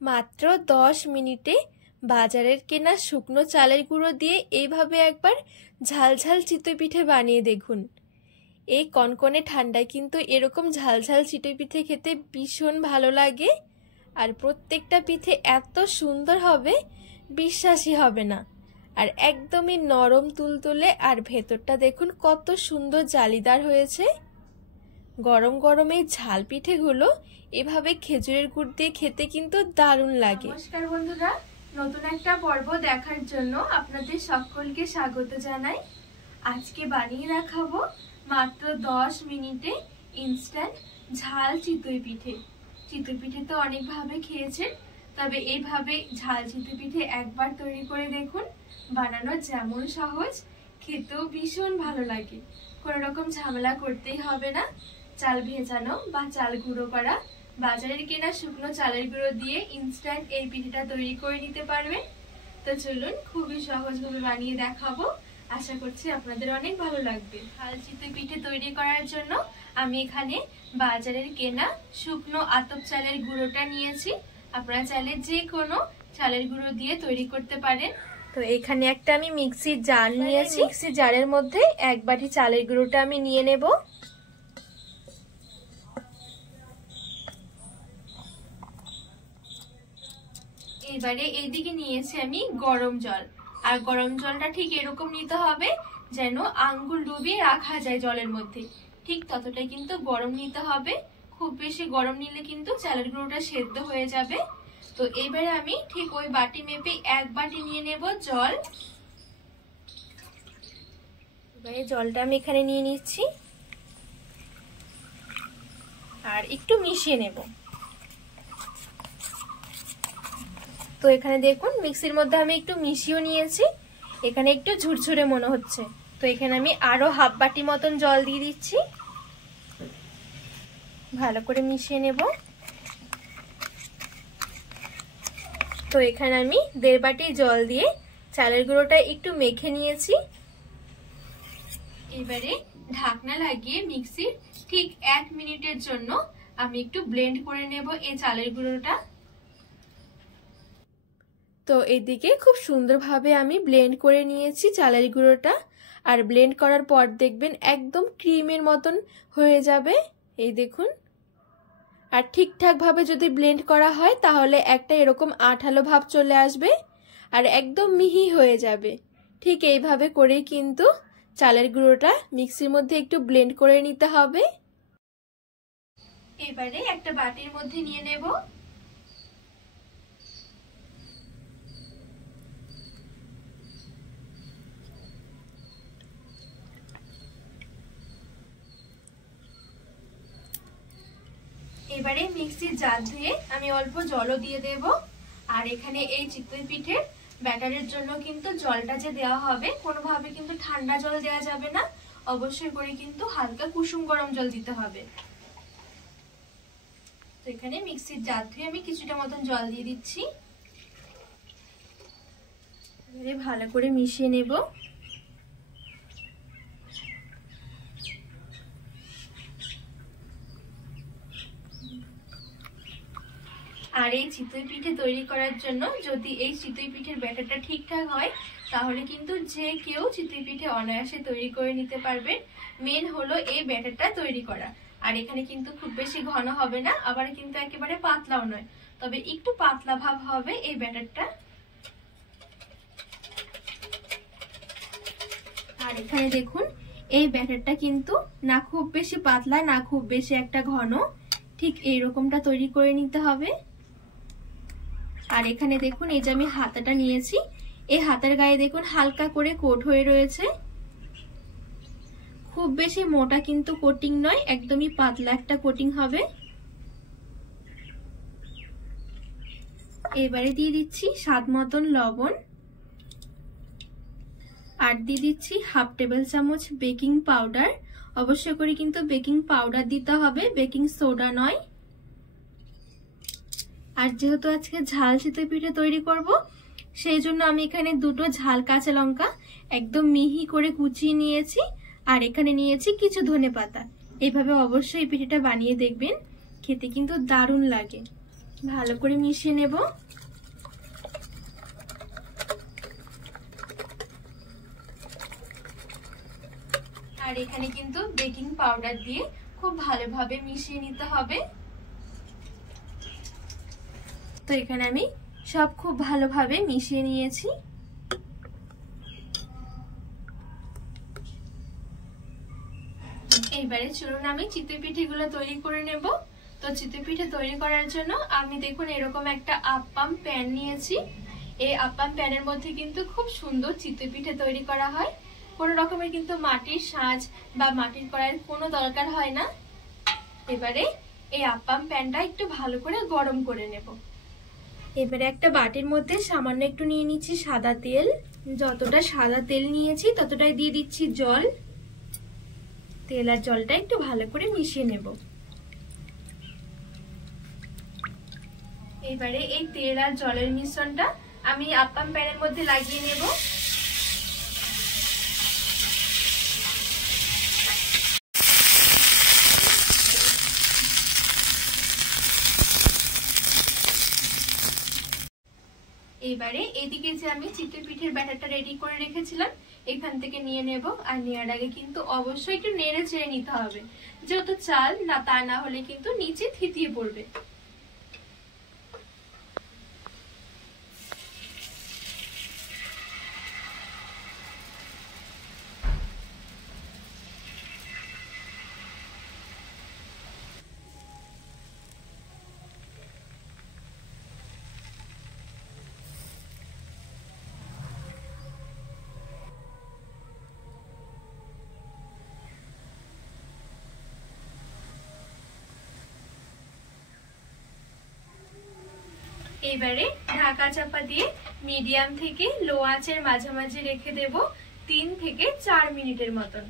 মাত্র 10 মিনিটে বাজারের কেনা শুকনো চালের গুঁড়ো দিয়ে এইভাবে একবার ঝালঝাল চিতই পিঠে বানিয়ে দেখুন। এই কনকনে ঠান্ডায় কিন্তু এরকম ঝালঝাল চিতই পিঠে খেতে ভীষণ ভালো লাগে। আর প্রত্যেকটা পিঠে এত সুন্দর হবে বিশ্বাসই হবে না। আর একদমই নরম তুলতুলে, আর ভেতরটা দেখুন কত সুন্দর জালিদার হয়েছে। গরম গরম এই ঝাল পিঠেগুলো এভাবে খেজুরের গুড় দিয়ে খেতে কিন্তু দারুণ লাগে। নমস্কার বন্ধুরা, নতুন একটা পর্ব দেখার জন্য আপনাদের সকলকে স্বাগত জানাই। আজকে বানিয়ে দেখাবো মাত্র 10 মিনিটে ইনস্ট্যান্ট ঝাল চিতই পিঠে। চিতই পিঠে তো অনেকভাবে খেয়েছেন, তবে এইভাবে ঝাল চিতই পিঠে একবার তৈরি করে দেখুন। বানানো যেমন সহজ, খেতেও ভীষণ ভালো লাগে। কোনো রকম ঝামেলা করতেই হবে না। চাল ভেজানো বা চাল গুঁড়ো করা বাজারের কেনা শুকনো চালের গুঁড়ো দিয়ে ইনস্ট্যান্ট এই পিঠেটা তৈরি করে নিতে পারবেন। তো চলুন খুবই সহজভাবে বানিয়ে দেখাবো। আশা করছি আপনাদের অনেক ভালো লাগবে। ঝাল চিতই পিঠে তৈরি করার জন্য আমি এখানে বাজারের কেনা শুকনো আতপ চালের গুঁড়োটা নিয়েছি। আপনারা চাইলে যে কোনো চালের গুঁড়ো দিয়ে তৈরি করতে পারেন। তো এখানে একটা আমি মিক্সির জার নিয়েছি। মিক্সির জারের মধ্যে 1 বাটি চালের গুঁড়োটা আমি নিয়ে নেব। এবারে এইদিকে নিয়েছি আমি গরম জল। আর গরম জলটা ঠিক এরকম নিতে হবে যেন আঙ্গুল ডুবিয়ে রাখা যায় জলের মধ্যে, ঠিক ততটাই কিন্তু গরম নিতে হবে। খুব বেশি গরম নিলে কিন্তু চালের গুঁড়োটা সেদ্ধ হয়ে যাবে। তো এবারে আমি ঠিক ওই বাটি মেপে 1 বাটি নিয়ে নেব জল। এবারে জলটা আমি এখানে নিয়ে নিচ্ছি আর একটু মিশিয়ে নেব। তো এখানে দেখুন মিক্সির মধ্যে আমি একটু মিশিয়ে নিয়েছি। এখানে একটু ঝুরঝুরে মনে হচ্ছে, তো এখানে আমি আরো 1/2 বাটি মতন জল দিয়ে দিচ্ছি। ভালো করে মিশিয়ে নেব। তো এখানে আমি 1.5 বাটি জল দিয়ে চালের গুঁড়োটা একটু মেখে নিয়েছি। এবারে ঢাকনা লাগিয়ে মিক্সির ঠিক 1 মিনিটের জন্য আমি একটু ব্লেন্ড করে নেব এই চালের গুঁড়োটা। তো এদিকে খুব সুন্দরভাবে আমি ব্লেন্ড করে নিয়েছি চালের গুঁড়োটা। আর ব্লেন্ড করার পর দেখবেন একদম ক্রিমের মতন হয়ে যাবে, এই দেখুন। আর ঠিকঠাকভাবে যদি ব্লেন্ড করা হয় তাহলে একটা এরকম আঠালো ভাব চলে আসবে আর একদম মিহি হয়ে যাবে। ঠিক এইভাবে করেই কিন্তু চালের গুঁড়োটা মিক্সির মধ্যে একটু ব্লেন্ড করে নিতে হবে। এবারে একটা বাটির মধ্যে নিয়ে নেব। এবারে মিক্সির জার ধুয়ে আমি অল্প জলও দিয়ে দেব। আর এখানে এই চিতই পিঠের ব্যাটারের জন্য কিন্তু জলটা যে দেওয়া হবে কোনোভাবে কিন্তু ঠান্ডা জল দেওয়া যাবে না, অবশ্যই করে কিন্তু হালকা কুসুম গরম জল দিতে হবে। তো এখানে মিক্সির জার ধুয়ে আমি কিছুটা মতন জল দিয়ে দিচ্ছি। এবারে ভালো করে মিশিয়ে নেব। আর এই চিতই পিঠে তৈরি করার জন্য যদি এই চিতই পিঠের ব্যাটারটা ঠিকঠাক হয় তাহলে কিন্তু যে কেউ চিতই পিঠে অনায়াসে তৈরি করে নিতে পারবেন। মেন হলো এই ব্যাটারটা তৈরি করা। আর এখানে কিন্তু খুব বেশি ঘন হবে না, আবার কিন্তু একেবারে পাতলাও নয়, তবে একটু পাতলা ভাব হবে এই ব্যাটারটা। আর এখানে দেখুন এই ব্যাটারটা কিন্তু না খুব বেশি পাতলা না খুব বেশি একটা ঘন, ঠিক এইরকমটা তৈরি করে নিতে হবে। আর এখানে দেখুন এই যে আমি হাতাটা নিয়েছি, এই হাতার গায়ে দেখুন হালকা করে কোট হয়ে রয়েছে। খুব বেশি মোটা কিন্তু কোটিং নয়, একদমই পাতলা একটা কোটিং হবে। এবারে দিয়ে দিচ্ছি স্বাদ মতন লবণ আর দিয়ে দিচ্ছি 1/2 টেবিল চামচ বেকিং পাউডার। অবশ্যই করে কিন্তু বেকিং পাউডার দিতে হবে, বেকিং সোডা নয়। আর যেহেতু আজকে ঝাল চিতই পিঠে তৈরি করব সেই জন্য আমি এখানে 2টো ঝাল কাঁচা লঙ্কা একদম মিহি করে কুচিয়ে নিয়েছি। আর এখানে নিয়েছি কিছু ধনেপাতা। এইভাবে অবশ্যই এই পিঠেটা বানিয়ে দেখবেন, খেতে কিন্তু দারুণ লাগে। ভালো করে মিশিয়ে নেব। আর এখানে কিন্তু বেকিং পাউডার দিয়ে খুব ভালোভাবে মিশিয়ে নিতে হবে। তো এখানে আমি সব খুব ভালোভাবে মিশিয়ে নিয়েছি। এবারে চলুন আমি চিতই পিঠেগুলো তৈরি করে নেব। তো চিতই পিঠে তৈরি করার জন্য আমি দেখুন এরকম একটা আপ্পাম প্যান নিয়েছি। এই আপ্পাম প্যানের মধ্যে কিন্তু খুব সুন্দর চিতই পিঠে তৈরি করা হয়। কোনো রকমের কিন্তু মাটির সাজ বা মাটির কড়াইয়ের কোনো দরকার হয় না। এবারে এই আপ্পাম প্যানটা একটু ভালো করে গরম করে নেব। এবারে একটা বাটির মধ্যে সামান্য একটু নিয়ে নিচ্ছি সাদা তেল। যতটা সাদা তেল নিয়েছি ততটাই দিয়ে দিচ্ছি জল। তেল আর জলটা একটু ভালো করে মিশিয়ে নেব। এবারে এই তেল আর জলের মিশ্রণটা আমি আপ্পাম প্যানের মধ্যে লাগিয়ে নেব। এবারে এদিকে যে আমি চিতই পিঠের ব্যাটারটা রেডি করে রেখেছিলাম এখান থেকে নিয়ে নেব। আর নেওয়ার আগে কিন্তু অবশ্যই একটু নেড়ে চেড়ে নিতে হবে, যেহেতু চাল না, তা না হলে কিন্তু নিচে থিতিয়ে পড়বে। এবারে ঢাকা চাপা দিয়ে মিডিয়াম থেকে লো আঁচের মাঝামাঝি রেখে দেব 3 থেকে 4 মিনিটের মতন।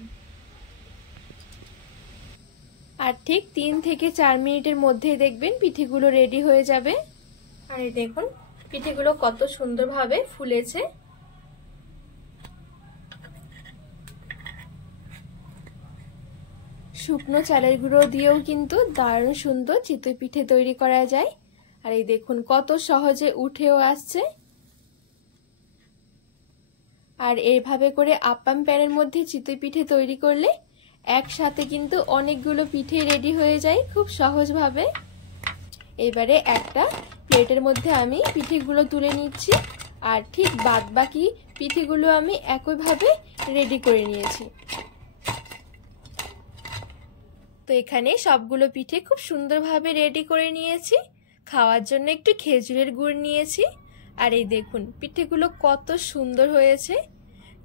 আর ঠিক 3 থেকে 4 মিনিটের মধ্যেই দেখবেন পিঠেগুলো রেডি হয়ে যাবে। আর এই দেখুন পিঠেগুলো কত সুন্দরভাবে ফুলেছে। শুকনো চালের গুঁড়ো দিয়েও কিন্তু দারুণ সুন্দর চিতই পিঠে তৈরি করা যায়। আর এই দেখুন কত সহজে উঠেও আসছে। আর এইভাবে করে আপ্পাম প্যানের মধ্যে চিতই পিঠে তৈরি করলে একসাথে কিন্তু অনেকগুলো পিঠে রেডি হয়ে যায় খুব সহজভাবে। এবারে একটা প্লেটের মধ্যে আমি পিঠেগুলো তুলে নিচ্ছি। আর ঠিক বাদবাকি পিঠেগুলো আমি একইভাবে রেডি করে নিয়েছি। তো এখানে সবগুলো পিঠে খুব সুন্দরভাবে রেডি করে নিয়েছি। খাওয়ার জন্য একটু খেজুরের গুড় নিয়েছি। আর এই দেখুন পিঠেগুলো কত সুন্দর হয়েছে,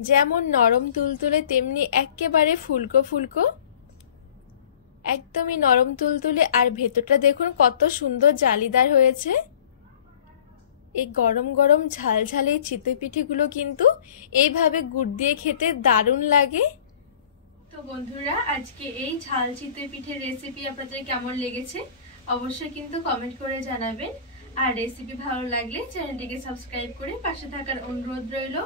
যেমন নরম তুলতুলে তেমনি একেবারে ফুলকো ফুলকো, একদমই নরম তুলতুলে। আর ভেতরটা দেখুন কত সুন্দর জালিদার হয়েছে। এই গরম গরম ঝালঝালে চিতই পিঠেগুলো কিন্তু এইভাবে গুড় দিয়ে খেতে দারুণ লাগে। তো বন্ধুরা আজকে এই ঝাল চিতই পিঠের রেসিপি আপনাদের কেমন লেগেছে অবশ্যই কিন্তু কমেন্ট করে জানাবেন। আর রেসিপি ভালো লাগলে চ্যানেলটিকে সাবস্ক্রাইব করে পাশে থাকার অনুরোধ রইল।